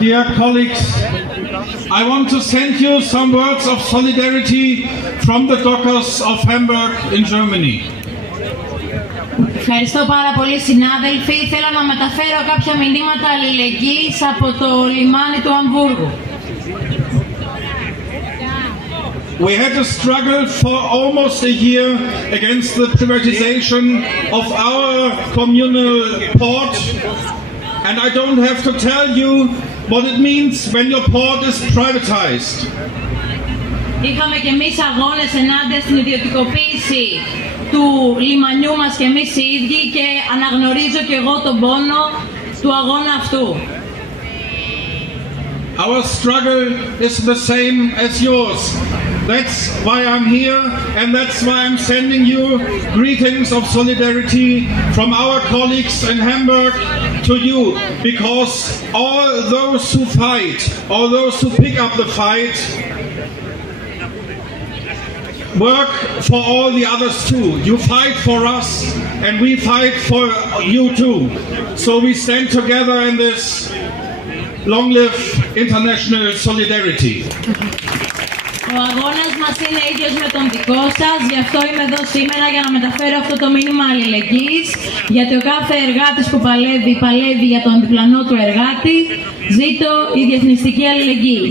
Dear colleagues, I want to send you some words of solidarity from the dockers of Hamburg in Germany. Ευχαριστώ πάρα πολύ, συνάδελφοι. Θέλω να μεταφέρω κάποια μηνύματα αλληλεγγύης από το λιμάνι του Αμβούργου. We had to struggle for almost a year against the privatization of our communal port, and I don't have to tell you what it means when your port is privatized. Είχαμε και εμείς αγώνες ενάντια στην ιδιωτικοποίηση του λιμανιού μας και εμείς οι ίδιοι και αναγνωρίζω και εγώ τον πόνο του αγώνα αυτού. Our struggle is the same as yours. That's why I'm here, and that's why I'm sending you greetings of solidarity from our colleagues in Hamburg to you, because all those who fight, all those who pick up the fight, work for all the others too. You fight for us, and we fight for you too. So we stand together in this long live international solidarity. Ο αγώνας μας είναι ίδιος με τον δικό σας, γι' αυτό είμαι εδώ σήμερα για να μεταφέρω αυτό το μήνυμα αλληλεγγύης, γιατί ο κάθε εργάτης που παλεύει, παλεύει για τον διπλανό του εργάτη. Ζήτω η διεθνιστική αλληλεγγύη.